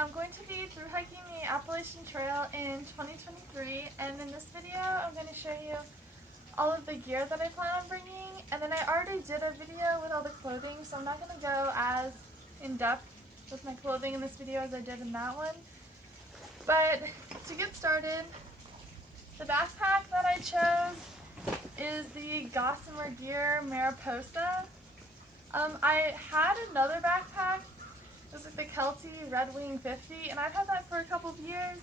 I'm going to be through hiking the Appalachian Trail in 2023, and in this video I'm going to show you all of the gear that I plan on bringing, and then I already did a video with all the clothing, so I'm not going to go as in-depth with my clothing in this video as I did in that one. But to get started, the backpack that I chose is the Gossamer Gear Mariposa. I had another backpack. This is the Kelty Red Wing 50, and I've had that for a couple of years,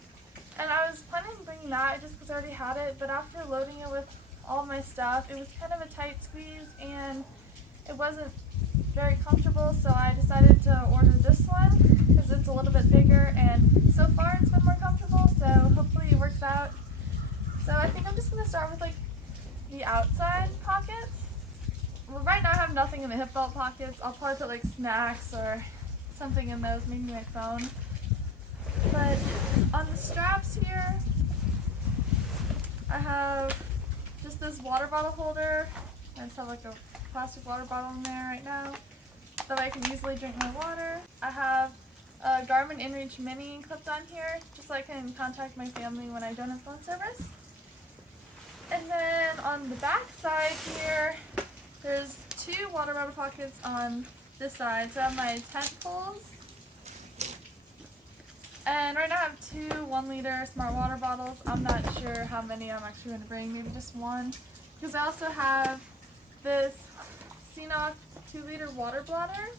and I was planning on bringing that just because I already had it, but after loading it with all my stuff, it was kind of a tight squeeze and it wasn't very comfortable, so I decided to order this one because it's a little bit bigger, and so far it's been more comfortable, so hopefully it works out. So I think I'm just going to start with the outside pockets. Well, right now I have nothing in the hip belt pockets. I'll probably put snacks or something in those, maybe my phone. But on the straps here, I have just this water bottle holder. I just have a plastic water bottle in there right now that I can easily drink my water. I have a Garmin InReach Mini clipped on here just so I can contact my family when I don't have phone service. And then on the back side here, there's two water bottle pockets on this side. So I have my tent poles. And right now I have two 1 liter smart water bottles. I'm not sure how many I'm actually going to bring, maybe just one. Because I also have this CNOC 2 liter water bladder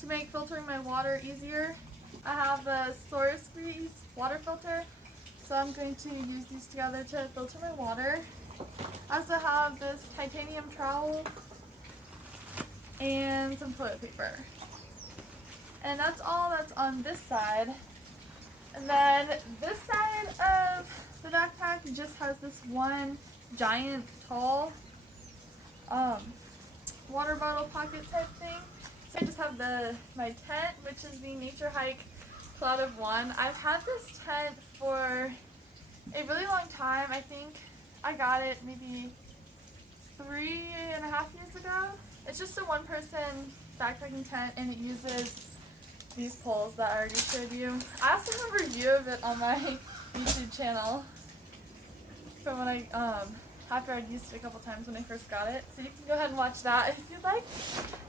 to make filtering my water easier. I have the Solar Squeeze water filter, so I'm going to use these together to filter my water. I also have this titanium trowel and some toilet paper. And that's all that's on this side. And then this side of the backpack just has this one giant tall water bottle pocket type thing. So I just have my tent, which is the Nature Hike Cloud of One. I've had this tent for a really long time. I think I got it maybe 3.5 years ago. It's just a one-person backpacking tent, and it uses these poles that I already showed you. I also have a review of it on my YouTube channel from when after I'd used it a couple times when I first got it. So you can go ahead and watch that if you'd like.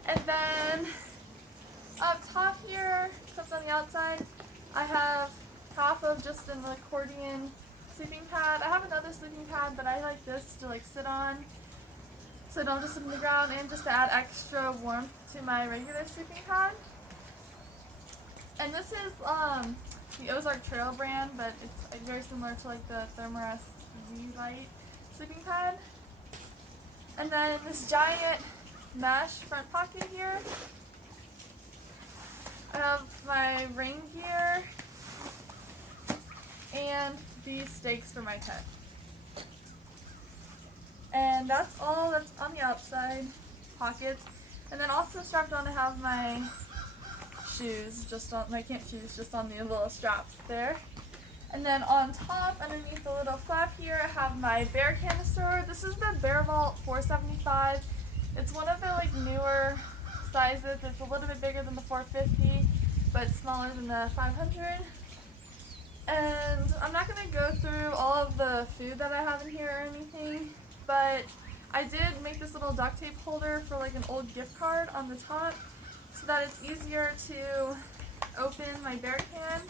And then up top here, clipped on the outside, I have half of just an accordion sleeping pad. I have another sleeping pad, but I like this to sit on, so I don't just sit on the ground, and just to add extra warmth to my regular sleeping pad. And this is the Ozark Trail brand, but it's very similar to the Thermarest Z-Lite sleeping pad. And then this giant mesh front pocket here, I have my rain gear and these stakes for my tent. And that's all that's on the outside pockets. And then also strapped on, I have my shoes, my camp shoes, just on the little straps there. And then on top, underneath the little flap here, I have my Bear canister. This is the Bear Vault 475. It's one of the newer sizes. It's a little bit bigger than the 450, but smaller than the 500. And I'm not going to go through all of the food that I have in here or anything, but I did make this little duct tape holder for an old gift card on the top so that it's easier to open my bear can,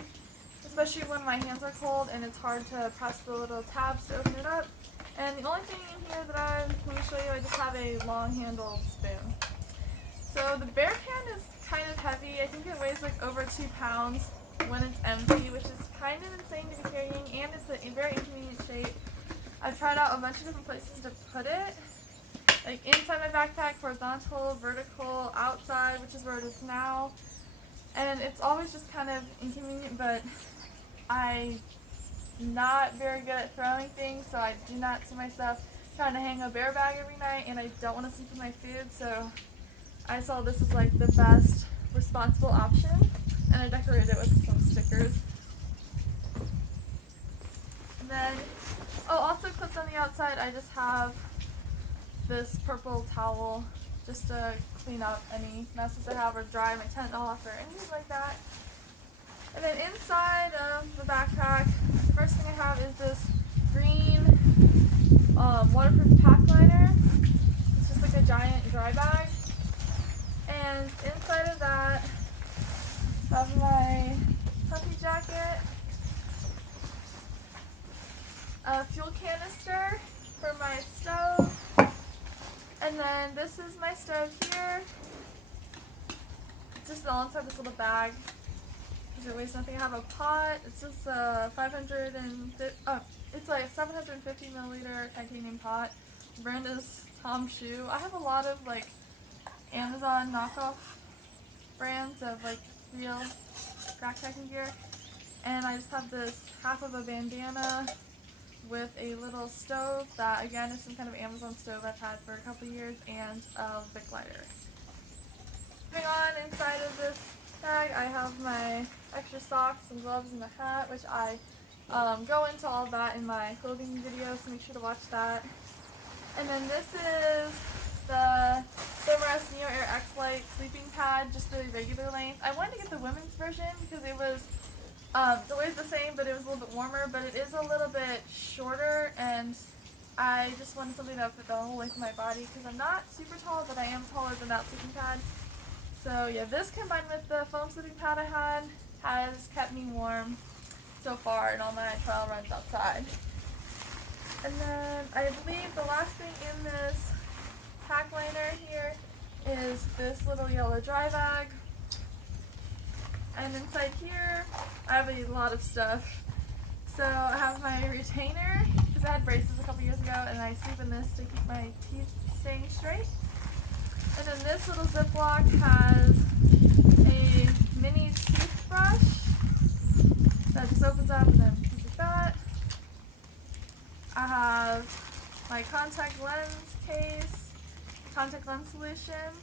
especially when my hands are cold and it's hard to press the little tabs to open it up. And the only thing in here that I'm going to show you, I just have a long handled spoon. So the bear can is kind of heavy. I think it weighs over 2 pounds when it's empty, which is kind of insane to be carrying, and it's a very inconvenient shape. I've tried out a bunch of different places to put it, inside my backpack, horizontal, vertical, outside, which is where it is now, and it's always just kind of inconvenient, but I'm not very good at throwing things, so I do not see myself trying to hang a bear bag every night, and I don't want to sleep with my food, so I saw this as the best responsible option, and I decorated it with some stickers. And then, also clipped on the outside, I just have this purple towel just to clean up any messes I have or dry my tent off or anything like that. And then inside of the backpack, the first thing I have is this green waterproof pack liner. It's just like a giant dry bag. And inside of that, I have my puffy jacket, a fuel canister for my stove, and then this is my stove here. It's just all inside this little bag because it weighs nothing. I have a pot. It's just a 750 milliliter titanium pot. The brand is Tom's Shoe. I have a lot of like Amazon knockoff brands of like real backpacking gear, and I just have this half of a bandana with a little stove that again is some kind of Amazon stove I've had for a couple years, and a Bic lighter. Moving on, inside of this bag I have my extra socks and gloves and a hat, which I go into all of that in my clothing video, so make sure to watch that. And then this is the Thermarest Neo Air X Lite sleeping pad, just the regular length. I wanted to get the women's version because it was the weight's the same, but it was a little bit warmer, but it is a little bit shorter, and I just wanted something that would fit the whole length of my body because I'm not super tall, but I am taller than that sleeping pad. So yeah, this combined with the foam sleeping pad I had has kept me warm so far in all my trail runs outside. And then I believe the last thing in this pack liner here is this little yellow dry bag. And inside here, I have a lot of stuff. So I have my retainer, because I had braces a couple years ago, and I sleep in this to keep my teeth staying straight. And then this little Ziploc has a mini toothbrush that just opens up and then goes like that. I have my contact lens case, contact lens solution,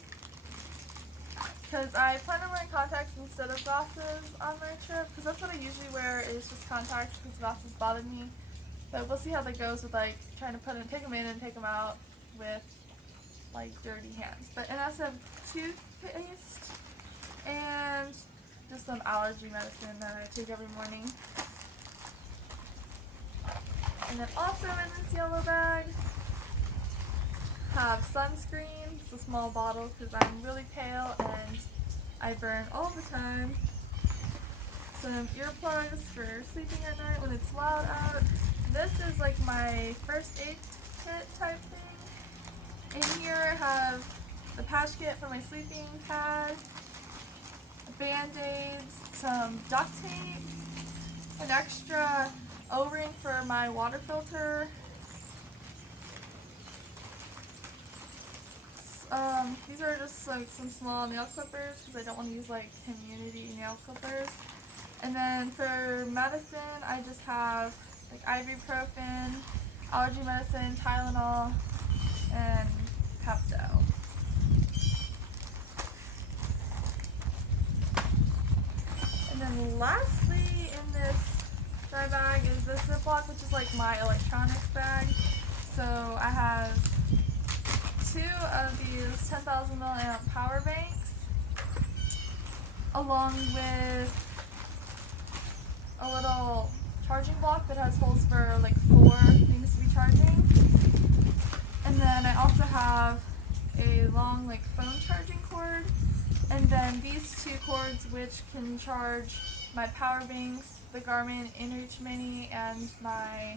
because I plan on wearing contacts instead of glasses on my trip, because that's what I usually wear is just contacts because glasses bother me. But we'll see how that goes with like trying to take them in and take them out with like dirty hands. But and I also have toothpaste and just some allergy medicine that I take every morning. And then also in this yellow bag, have sunscreen. It's a small bottle because I'm really pale and I burn all the time. Some earplugs for sleeping at night when it's loud out. This is like my first aid kit type thing. In here I have the patch kit for my sleeping pad, band-aids, some duct tape, an extra O-ring for my water filter. These are just like some small nail clippers because I don't want to use like community nail clippers. And then for medicine, I just have like ibuprofen, allergy medicine, Tylenol, and Pepto. And then lastly in this dry bag is this Ziploc, which is like my electronics bag. So I have 2 of these 10,000 milliamp power banks, along with a little charging block that has holes for like 4 things to be charging. And then I also have a long like phone charging cord, and then these 2 cords which can charge my power banks, the Garmin InReach Mini, and my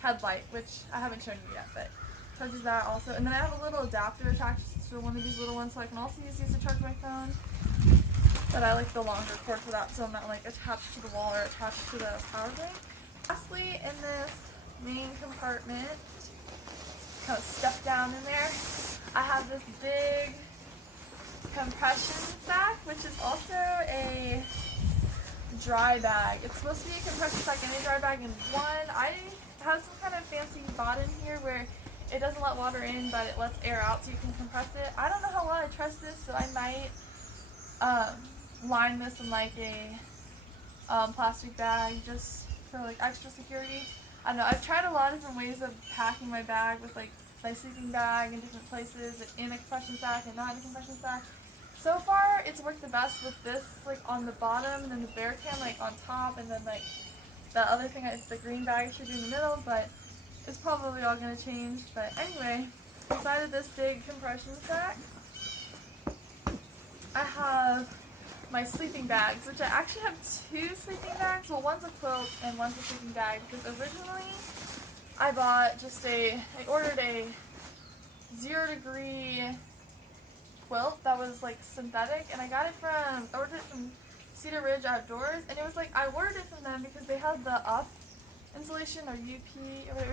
headlight, which I haven't shown you yet, but charges that also. And then I have a little adapter attached to one of these little ones, so I can also use these to charge my phone. But I like the longer cord for that, so I'm not like attached to the wall or attached to the power bank. Lastly, in this main compartment, kind of stuffed down in there, I have this big compression sack, which is also a dry bag. It's supposed to be a compression sack and a dry bag in one. I have some kind of fancy bot in here where it doesn't let water in, but it lets air out so you can compress it. I don't know how well I trust this, so I might line this in like a plastic bag just for like extra security. I don't know, I've tried a lot of different ways of packing my bag with like my sleeping bag in different places, and in a compression sack and not in a compression sack. So far, it's worked the best with this like on the bottom, and then the bear can like on top, and then like the other thing is the green bag should be in the middle, but it's probably all going to change. But anyway, inside of this big compression sack, I have my sleeping bags, which I actually have 2 sleeping bags. Well, one's a quilt and one's a sleeping bag, because originally I ordered a 0-degree quilt that was like synthetic, and I ordered it from Cedar Ridge Outdoors, and it was like, I ordered it from them because they had the up insulation, or UP, or whatever.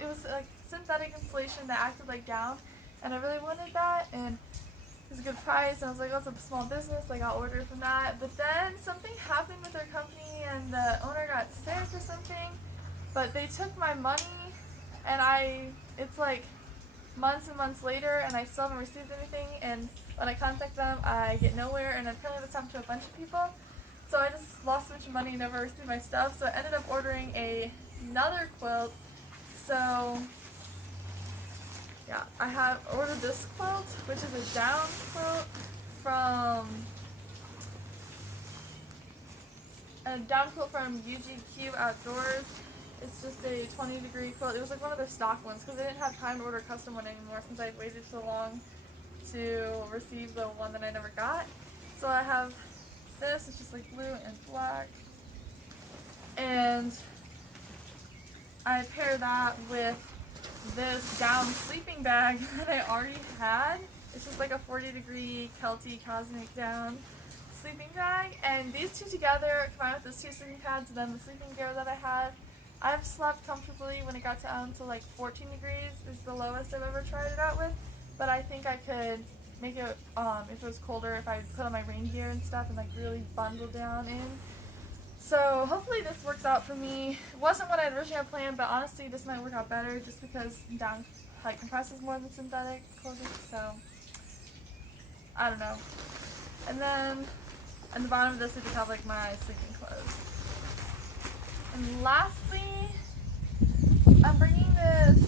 It was like synthetic insulation that acted like down, and I really wanted that, and it was a good price, and I was like, oh, it's a small business, like I'll order from that. But then something happened with their company, and the owner got sick or something, but they took my money, and it's like months and months later, and I still haven't received anything, and when I contact them, I get nowhere, and apparently that's happened to a bunch of people. So I just lost a bunch of money and never received my stuff, so I ended up ordering another quilt. So yeah, I have ordered this quilt, which is a down quilt from UGQ Outdoors. It's just a 20-degree quilt. It was like one of their stock ones, because they didn't have time to order a custom one anymore since I waited so long to receive the one that I never got. So I have this, it's just like blue and black, and I pair that with this down sleeping bag that I already had. It's just like a 40-degree Kelty cosmic down sleeping bag, and these two together combined with the 2 sleeping pads and then the sleeping gear that I had, I've slept comfortably when it got down to like 14 degrees is the lowest I've ever tried it out with, but I think I could make it, if it was colder, if I put on my rain gear and stuff and like really bundle down in. So hopefully this works out for me. It wasn't what I originally had planned, but honestly this might work out better just because down like compresses more than synthetic clothing, so I don't know. And then at the bottom of this I just have like my sleeping clothes. And lastly, I'm bringing this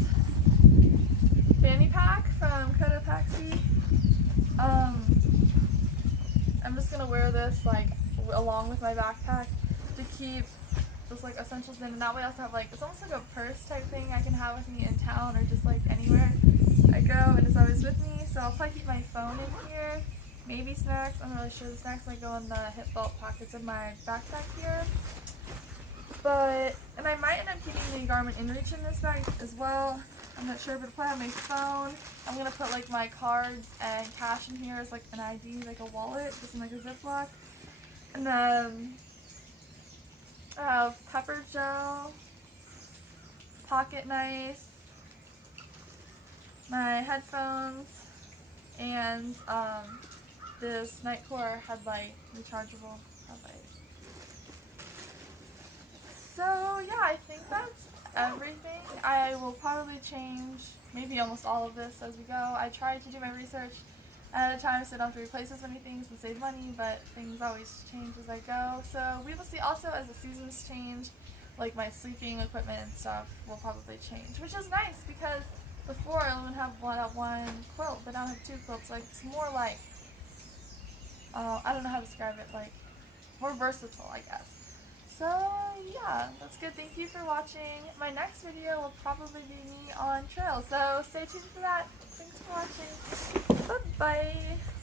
fanny pack from Cotopaxi. I'm just gonna wear this like along with my backpack to keep just like essentials in, and that way I also have like, it's almost like a purse type thing I can have with me in town or just like anywhere I go, and it's always with me. So I'll probably keep my phone in here, maybe snacks. I'm not really sure. The snacks might go in the hip belt pockets of my backpack here. And I might end up keeping the Garmin InReach in this bag as well. I'm not sure, but I'll probably have my phone. I'm going to put like my cards and cash in here as like an ID, like a wallet, just in like a Ziploc. And then I have pepper gel, pocket knife, my headphones, and this Nightcore headlight, rechargeable headlight. So yeah, I think that's everything. I will probably change maybe almost all of this as we go. I tried to do my research at a time so I don't have to replace as many things and save money, but things always change as I go. So we will see. Also, as the seasons change, like my sleeping equipment and stuff will probably change, which is nice because before I only have one quilt, but now I have 2 quilts. Like it's more like, I don't know how to describe it, like more versatile, I guess. So yeah, that's good. Thank you for watching. My next video will probably be me on trail, so stay tuned for that. Thanks for watching. Bye-bye.